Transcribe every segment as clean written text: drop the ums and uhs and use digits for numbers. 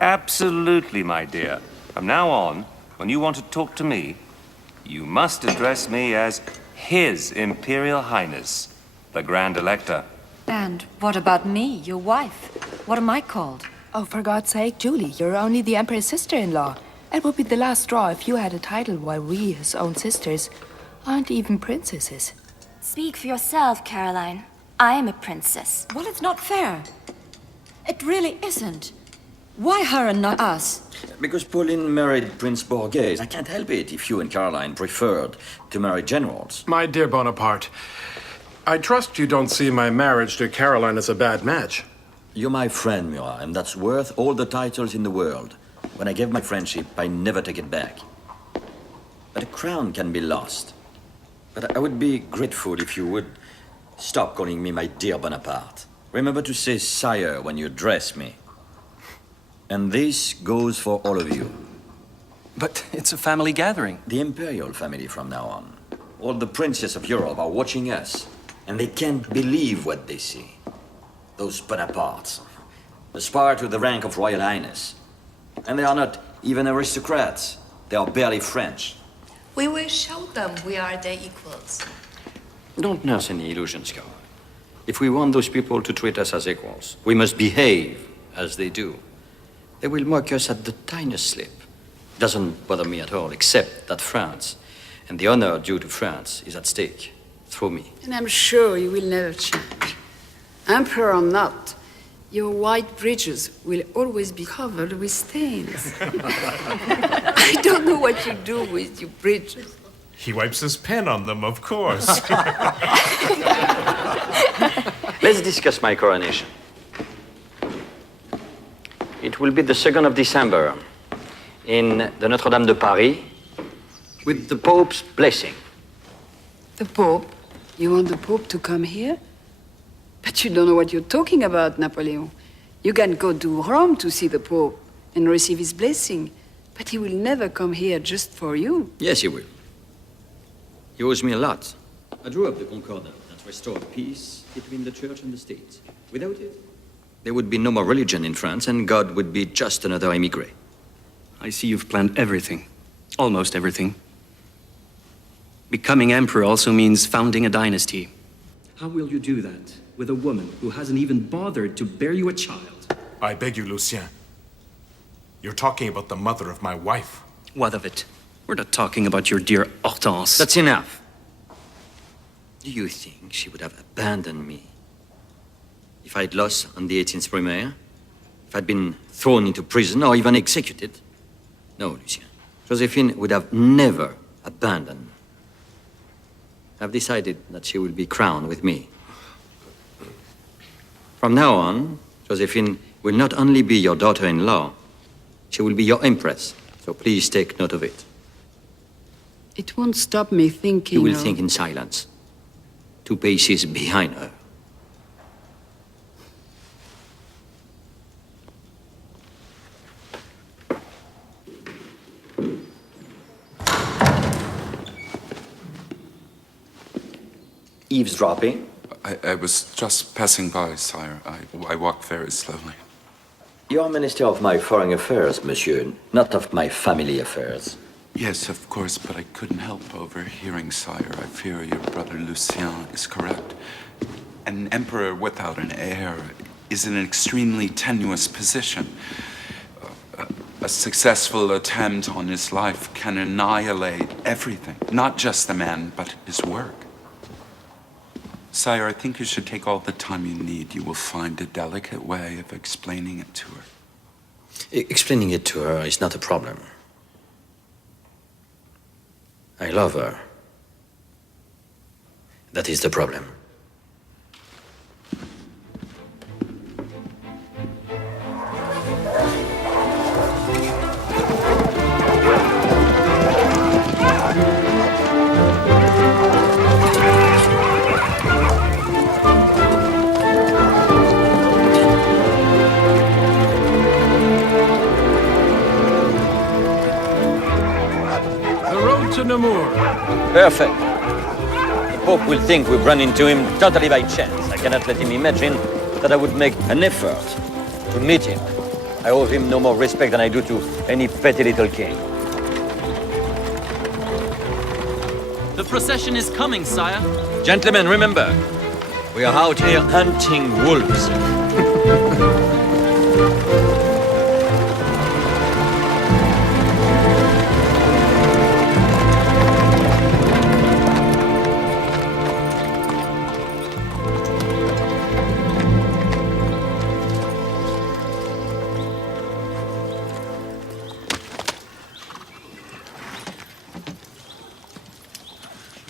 Absolutely, my dear. From now on, when you want to talk to me, you must address me as His Imperial Highness, the Grand Elector. And what about me, your wife? What am I called? Oh, for God's sake, Julie, you're only the Emperor's sister-in-law. It would be the last straw if you had a title while we, his own sisters, aren't even princesses. Speak for yourself, Caroline. I am a princess. Well, it's not fair. It really isn't. Why her and not us? Because Pauline married Prince Borghese. I can't help it if you and Caroline preferred to marry generals. My dear Bonaparte, I trust you don't see my marriage to Caroline as a bad match. You're my friend, Murat, and that's worth all the titles in the world. When I give my friendship, I never take it back. But a crown can be lost. But I would be grateful if you would stop calling me my dear Bonaparte. Remember to say sire when you address me. And this goes for all of you. But it's a family gathering. The imperial family from now on. All the princes of Europe are watching us, and they can't believe what they see. Those Bonapartes aspire to the rank of Royal Highness. And they are not even aristocrats. They are barely French. We will show them we are their equals. Don't nurse any illusions, Carl. If we want those people to treat us as equals, we must behave as they do. They will mock us at the tiniest slip. Doesn't bother me at all, except that France, and the honor due to France, is at stake through me. And I'm sure you will never change. Emperor or not, your white bridges will always be covered with stains. I don't know what you do with your bridges. He wipes his pen on them, of course. Let's discuss my coronation. It will be the 2nd of December in the Notre-Dame de Paris with the Pope's blessing. The Pope? You want the Pope to come here? But you don't know what you're talking about, Napoleon. You can go to Rome to see the Pope and receive his blessing, but he will never come here just for you. Yes, he will. He owes me a lot. I drew up the concordat that restored peace between the church and the state. Without it, there would be no more religion in France, and God would be just another émigré. I see you've planned everything. Almost everything. Becoming emperor also means founding a dynasty. How will you do that with a woman who hasn't even bothered to bear you a child? I beg you, Lucien. You're talking about the mother of my wife. What of it? We're not talking about your dear Hortense. That's enough. Do you think she would have abandoned me if I'd lost on the 18th Brumaire? If I'd been thrown into prison or even executed? No, Lucien. Josephine would have never abandoned me. I've decided that she will be crowned with me. From now on, Josephine will not only be your daughter-in-law, she will be your empress. So please take note of it. It won't stop me thinking. You will think in silence. 2 paces behind her. Eavesdropping? I was just passing by, sire. I walked very slowly. You are Minister of my foreign affairs, monsieur, not of my family affairs. Yes, of course, but I couldn't help overhearing, sire. I fear your brother Lucien is correct. An emperor without an heir is in an extremely tenuous position. A successful attempt on his life can annihilate everything, not just the man, but his work. Sire, I think you should take all the time you need. You will find a delicate way of explaining it to her. Explaining it to her is not a problem. I love her. That is the problem. Namur. Perfect. The Pope will think we've run into him totally by chance. I cannot let him imagine that I would make an effort to meet him. I owe him no more respect than I do to any petty little king. The procession is coming, sire. Gentlemen, remember, we are out here hunting wolves.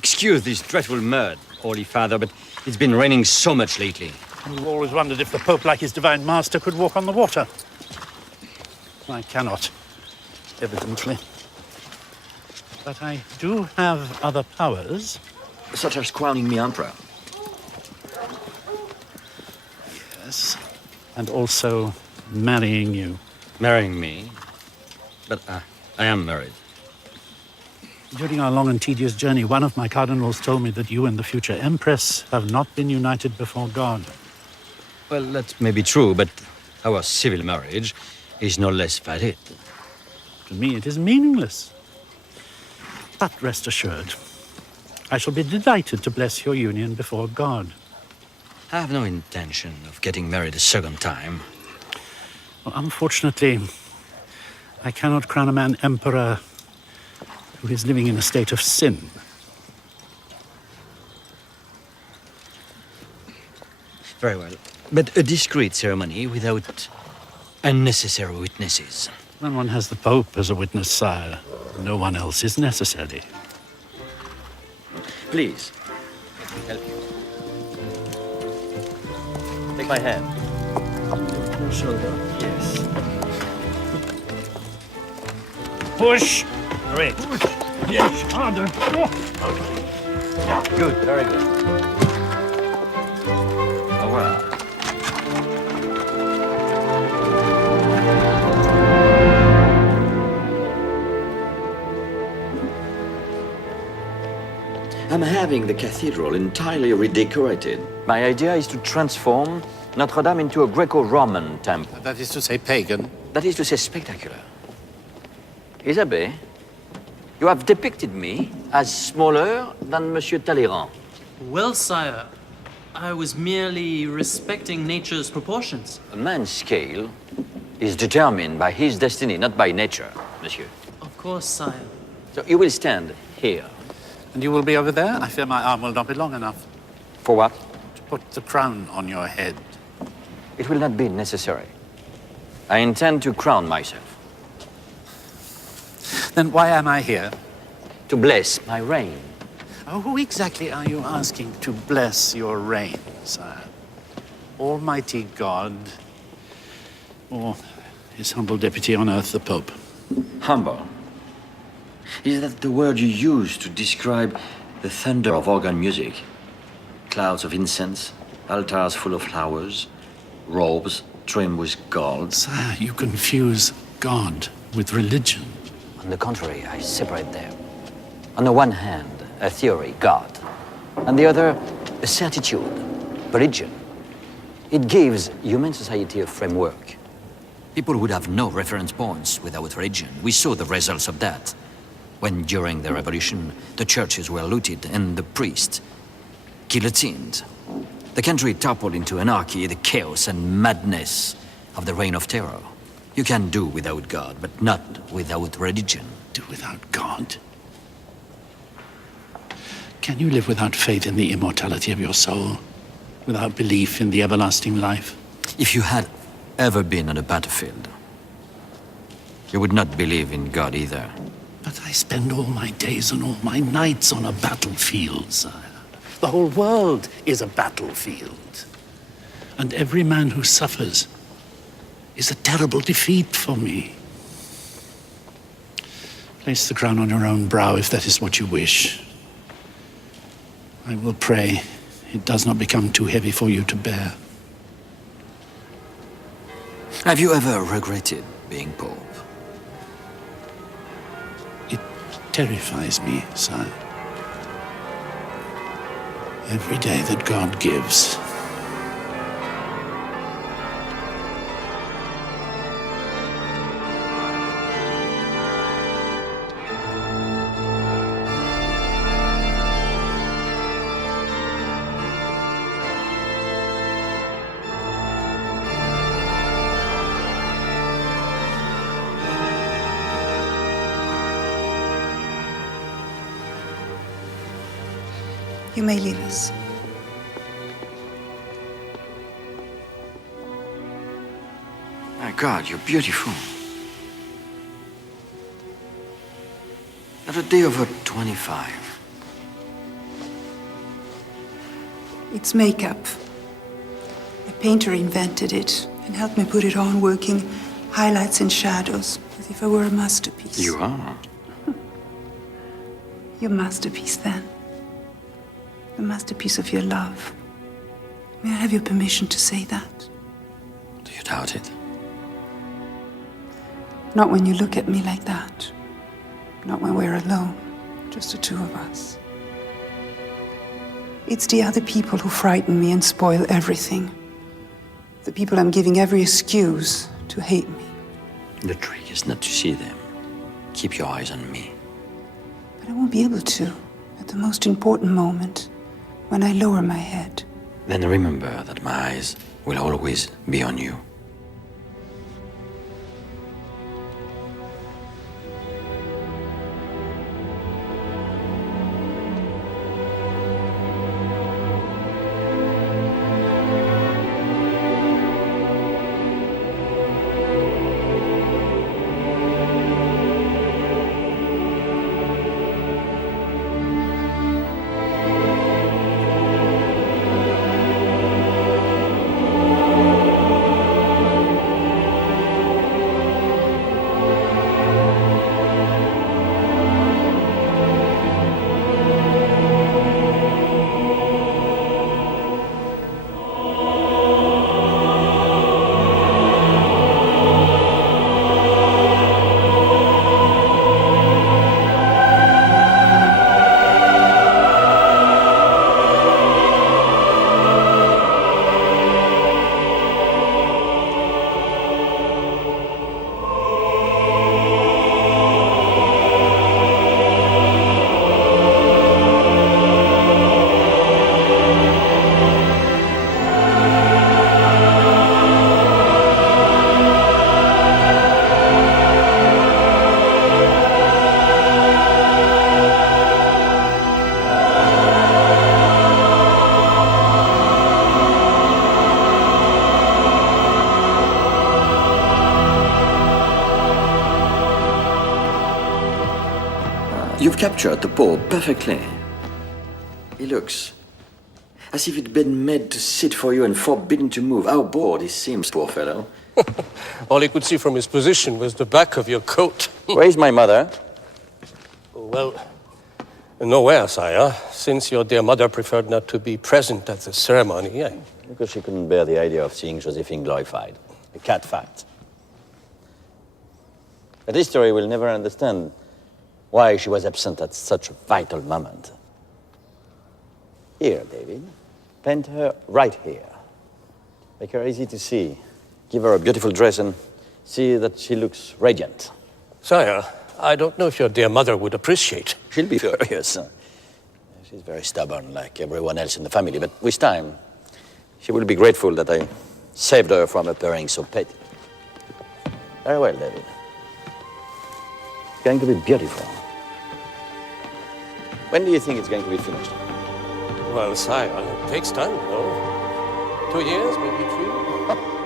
Excuse this dreadful mud, Holy Father, but it's been raining so much lately. We've always wondered if the Pope, like his divine master, could walk on the water. I cannot, evidently. But I do have other powers. Such as crowning me emperor. Yes. And also marrying you. Marrying me? But I am married. During our long and tedious journey, one of my cardinals told me that you and the future Empress have not been united before God. Well, that may be true, but our civil marriage is no less valid. To me, it is meaningless. But rest assured, I shall be delighted to bless your union before God. I have no intention of getting married a second time. Well, unfortunately, I cannot crown a man emperor who is living in a state of sin. Very well. But a discreet ceremony without unnecessary witnesses. When one has the Pope as a witness, sire, no one else is necessary. Please, help you. Take my hand. Your shoulder. Yes. Push! Great. Yes, harder. Okay. Good, very good. Au revoir. I'm having the cathedral entirely redecorated. My idea is to transform Notre Dame into a Greco-Roman temple. That is to say pagan. That is to say spectacular. Isabelle, you have depicted me as smaller than Monsieur Talleyrand. Well, sire, I was merely respecting nature's proportions. A man's scale is determined by his destiny, not by nature, monsieur. Of course, sire. So you will stand here. And you will be over there? I fear my arm will not be long enough. For what? To put the crown on your head. It will not be necessary. I intend to crown myself. Then why am I here? To bless my reign. Oh, who exactly are you asking to bless your reign, sire? Almighty God, or his humble deputy on earth, the Pope? Humble. Is that the word you use to describe the thunder of organ music? Clouds of incense, altars full of flowers, robes trimmed with gold. Sire, you confuse God with religion. On the contrary, I separate them. On the one hand, a theory, God. On the other, a certitude, religion. It gives human society a framework. People would have no reference points without religion. We saw the results of that. When, during the revolution, the churches were looted and the priests guillotined. The country toppled into anarchy, the chaos and madness of the Reign of Terror. You can do without God, but not without religion. Do without God? Can you live without faith in the immortality of your soul? Without belief in the everlasting life? If you had ever been on a battlefield, you would not believe in God either. But I spend all my days and all my nights on a battlefield, sire. The whole world is a battlefield. And every man who suffers is a terrible defeat for me. Place the crown on your own brow if that is what you wish. I will pray it does not become too heavy for you to bear. Have you ever regretted being Pope? It terrifies me, sire. Every day that God gives. You may leave us. My God, you're beautiful. Not a day over 25. It's makeup. A painter invented it and helped me put it on, working highlights and shadows, as if I were a masterpiece. You are. Your masterpiece, then. The masterpiece of your love. May I have your permission to say that? Do you doubt it? Not when you look at me like that. Not when we're alone, just the two of us. It's the other people who frighten me and spoil everything. The people I'm giving every excuse to hate me. The trick is not to see them. Keep your eyes on me. But I won't be able to at the most important moment, when I lower my head. Then remember that my eyes will always be on you. You've captured the Pope perfectly. He looks as if he'd been made to sit for you and forbidden to move. How bored he seems, poor fellow. All he could see from his position was the back of your coat. Where's my mother? Well, nowhere, sire, since your dear mother preferred not to be present at the ceremony. Because she couldn't bear the idea of seeing Josephine glorified. A cat fact. But history will never understand why she was absent at such a vital moment. Here, David. Paint her right here. Make her easy to see. Give her a beautiful dress and see that she looks radiant. Sire, I don't know if your dear mother would appreciate. She'll be furious. She's very stubborn, like everyone else in the family, but with time, she will be grateful that I saved her from appearing so petty. Very well, David. It's going to be beautiful. When do you think it's going to be finished? Well, sire, it takes time, no? 2 years, maybe 3?